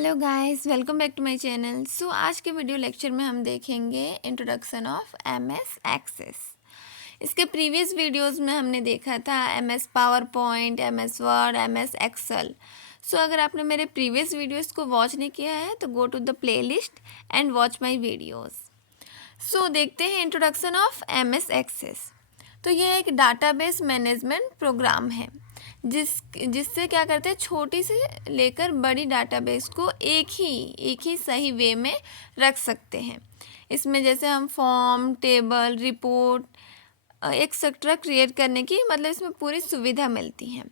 Hello guys, welcome back to my channel. So आज के video lecture में हम देखेंगे इंट्रोडक्शन ऑफ एमएस एक्सेस। इसके प्रीवियस वीडियोस में हमने देखा था MS PowerPoint, MS Word, MS Excel. So अगर आपने मेरे प्रीवियस वीडियोस को वॉच नहीं किया है तो go to the playlist and watch my videos. So देखते हैं इंट्रोडक्शन ऑफ एमएस एक्सेस। तो यह एक डाटाबेस मैनेजमेंट प्रोग्राम है जिससे क्या करते हैं, छोटी से लेकर बड़ी डाटाबेस को एक ही सही वे में रख सकते हैं। इसमें जैसे हम form, table, report etcetera create करने की इसमें पूरी सुविधा मिलती है।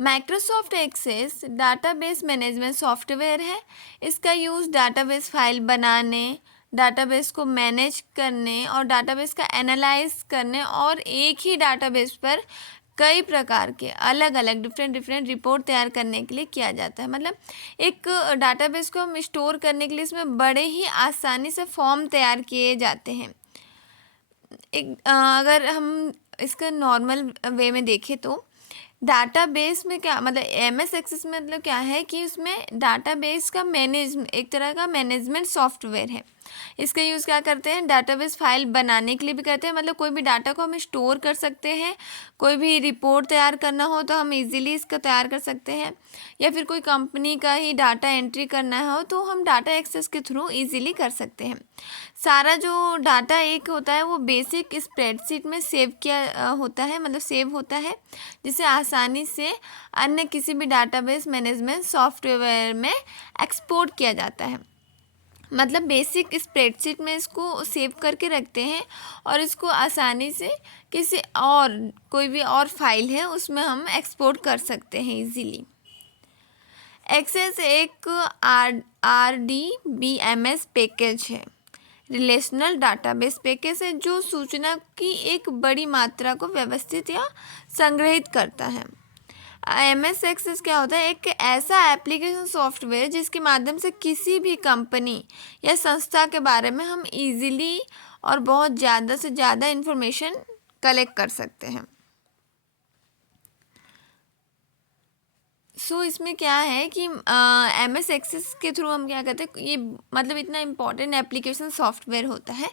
Microsoft Access database management software है। इसका यूज़ डाटाबेस फाइल बनाने, डाटाबेस को मैनेज करने और डाटाबेस का एनालाइज करने और एक ही डाटाबेस पर कई प्रकार के अलग अलग डिफरेंट रिपोर्ट तैयार करने के लिए किया जाता है। एक डाटाबेस को हम स्टोर करने के लिए इसमें बड़े ही आसानी से फॉर्म तैयार किए जाते हैं। अगर हम इसका नॉर्मल वे में देखें तो डाटाबेस में क्या एमएस एक्सेस में क्या है कि उसमें डाटाबेस का एक तरह का मैनेजमेंट सॉफ्टवेयर है। इसका यूज़ क्या करते हैं, डाटाबेस फाइल बनाने के लिए भी करते हैं। कोई भी डाटा को हम स्टोर कर सकते हैं। कोई भी रिपोर्ट तैयार करना हो तो हम इजीली इसका तैयार कर सकते हैं, या फिर कोई कंपनी का ही डाटा एंट्री करना हो तो हम डाटा एक्सेस के थ्रू इजीली कर सकते हैं। सारा जो डाटा एक होता है वो बेसिक स्प्रेडशीट में सेव किया होता है, सेव होता है, जिसे आसानी से अन्य किसी भी डाटाबेस मैनेजमेंट सॉफ्टवेयर में एक्सपोर्ट किया जाता है। बेसिक स्प्रेडशीट में इसको सेव करके रखते हैं और इसको आसानी से किसी और कोई भी और फाइल है उसमें हम एक्सपोर्ट कर सकते हैं इजीली। एक्सेस एक RDBMS पैकेज है, रिलेशनल डाटाबेस पैकेज है, जो सूचना की एक बड़ी मात्रा को व्यवस्थित या संग्रहित करता है। एमएस एक्सेस क्या होता है, एक ऐसा एप्लीकेशन सॉफ्टवेयर जिसके माध्यम से किसी भी कंपनी या संस्था के बारे में हम इजीली और बहुत ज़्यादा से ज़्यादा इंफॉर्मेशन कलेक्ट कर सकते हैं। इसमें क्या है कि एमएस एक्सेस के थ्रू हम क्या करते हैं, ये इतना इम्पॉर्टेंट एप्लीकेशन सॉफ्टवेयर होता है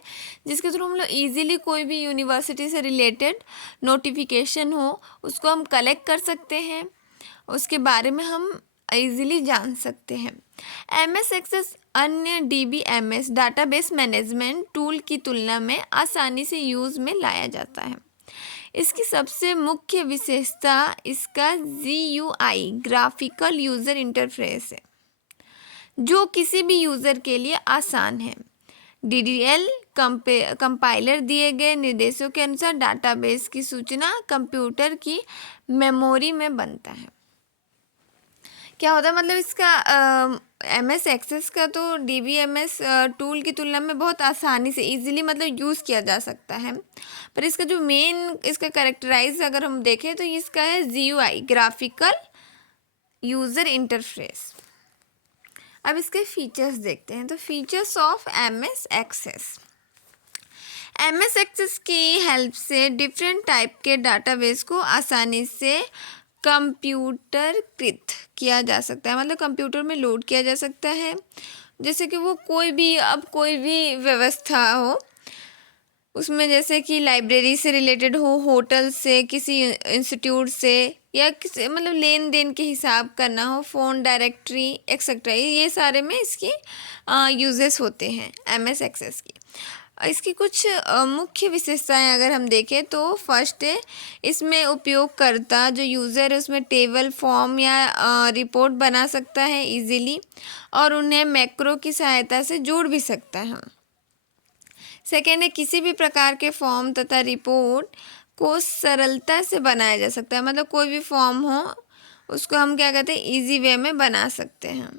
जिसके थ्रू हम लोग ईज़िली कोई भी यूनिवर्सिटी से रिलेटेड नोटिफिकेशन हो उसको हम कलेक्ट कर सकते हैं, उसके बारे में हम इजीली जान सकते हैं। एमएस एक्सेस अन्य डीबीएमएस डाटाबेस मैनेजमेंट टूल की तुलना में आसानी से यूज़ में लाया जाता है। इसकी सबसे मुख्य विशेषता इसका GUI ग्राफिकल यूज़र इंटरफेस है, जो किसी भी यूज़र के लिए आसान है। DDL कंपाइलर दिए गए निर्देशों के अनुसार डाटाबेस की सूचना कंप्यूटर की मेमोरी में बनता है। क्या होता है, इसका एमएस एक्सेस का तो डीबीएमएस टूल की तुलना में बहुत आसानी से इजीली यूज़ किया जा सकता है, पर इसका जो मेन इसका कैरेक्टराइज अगर हम देखें तो इसका है GUI ग्राफिकल यूज़र इंटरफेस। अब इसके फीचर्स देखते हैं। तो features of MS Access, MS Access की हेल्प से डिफरेंट टाइप के डाटाबेस को आसानी से कंप्यूटरकृत किया जा सकता है, कंप्यूटर में लोड किया जा सकता है। जैसे कि वो कोई भी व्यवस्था हो उसमें, जैसे कि लाइब्रेरी से रिलेटेड हो, होटल से, किसी इंस्टीट्यूट से, या किसी लेन देन के हिसाब करना हो, फ़ोन डायरेक्टरी एक्सेट्रा, ये सारे में इसकी यूजेस होते हैं एमएस एक्सेस की। इसकी कुछ मुख्य विशेषताएं अगर हम देखें तो फर्स्ट है, इसमें उपयोगकर्ता जो यूज़र है उसमें टेबल, फॉर्म या रिपोर्ट बना सकता है इजीली, और उन्हें मैक्रो की सहायता से जोड़ भी सकता है। सेकेंड है, किसी भी प्रकार के फॉर्म तथा रिपोर्ट को सरलता से बनाया जा सकता है, कोई भी फॉर्म हो उसको हम क्या कहते हैं, ईजी वे में बना सकते हैं।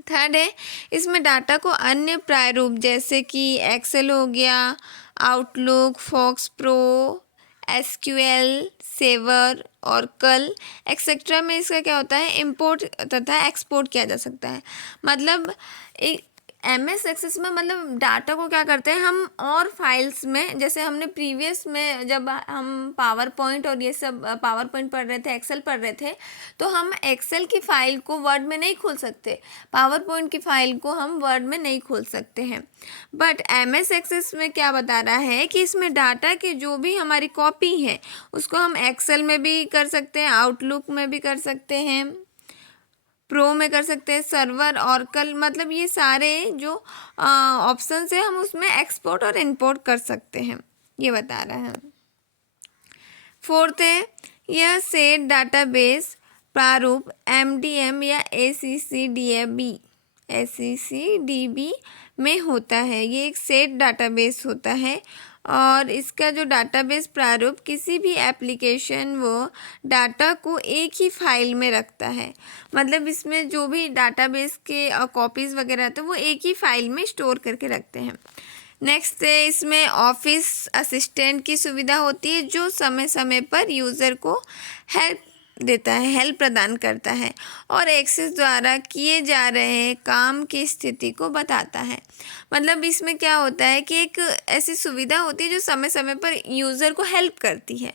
थर्ड है, इसमें डाटा को अन्य प्रारूप जैसे कि एक्सेल हो गया, Outlook, FoxPro, SQL server, Oracle etcetera में इसका क्या होता है, इंपोर्ट तथा एक्सपोर्ट किया जा सकता है। MS एक्सेस में मतलब डाटा को क्या करते हैं हम, और फाइल्स में, जैसे हमने प्रीवियस में जब हम पावर पॉइंट और ये सब पावर पॉइंट पढ़ रहे थे, एक्सेल पढ़ रहे थे, तो हम एक्सेल की फ़ाइल को वर्ड में नहीं खोल सकते, पावर पॉइंट की फ़ाइल को हम वर्ड में नहीं खोल सकते हैं। बट MS एक्सेस में क्या बता रहा है कि इसमें डाटा की जो भी हमारी कॉपी है उसको हम एक्सेल में भी कर सकते हैं, आउटलुक में भी कर सकते हैं, प्रो में कर सकते हैं, सर्वर, ऑरकल, मतलब ये सारे जो ऑप्शन है हम उसमें एक्सपोर्ट और इंपोर्ट कर सकते हैं, ये बता रहा है। फोर्थ है, यह सेट डाटाबेस प्रारूप MDM या ACCDB में होता है। ये एक सेट डाटाबेस होता है और इसका जो डाटाबेस प्रारूप किसी भी एप्लीकेशन वो डाटा को एक ही फाइल में रखता है, मतलब इसमें जो भी डाटाबेस के कॉपीज़ वगैरह आते हैं वो एक ही फाइल में स्टोर करके रखते हैं। नेक्स्ट है, इसमें ऑफिस असिस्टेंट की सुविधा होती है जो समय समय पर यूज़र को हेल्प प्रदान करता है और एक्सेस द्वारा किए जा रहे काम की स्थिति को बताता है। मतलब इसमें क्या होता है कि एक ऐसी सुविधा होती है जो समय समय पर यूज़र को हेल्प करती है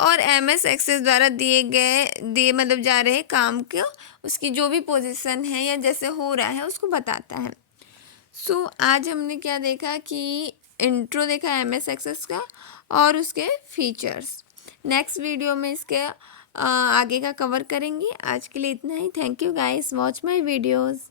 और MS एक्सेस द्वारा दिए मतलब जा रहे काम को, उसकी जो भी पोजीशन है या जैसे हो रहा है उसको बताता है। सो आज हमने क्या देखा कि इंट्रो देखा MS एक्सेस का और उसके फीचर्स। नेक्स्ट वीडियो में इसके आगे का कवर करेंगे। आज के लिए इतना ही। Thank you guys, watch my videos.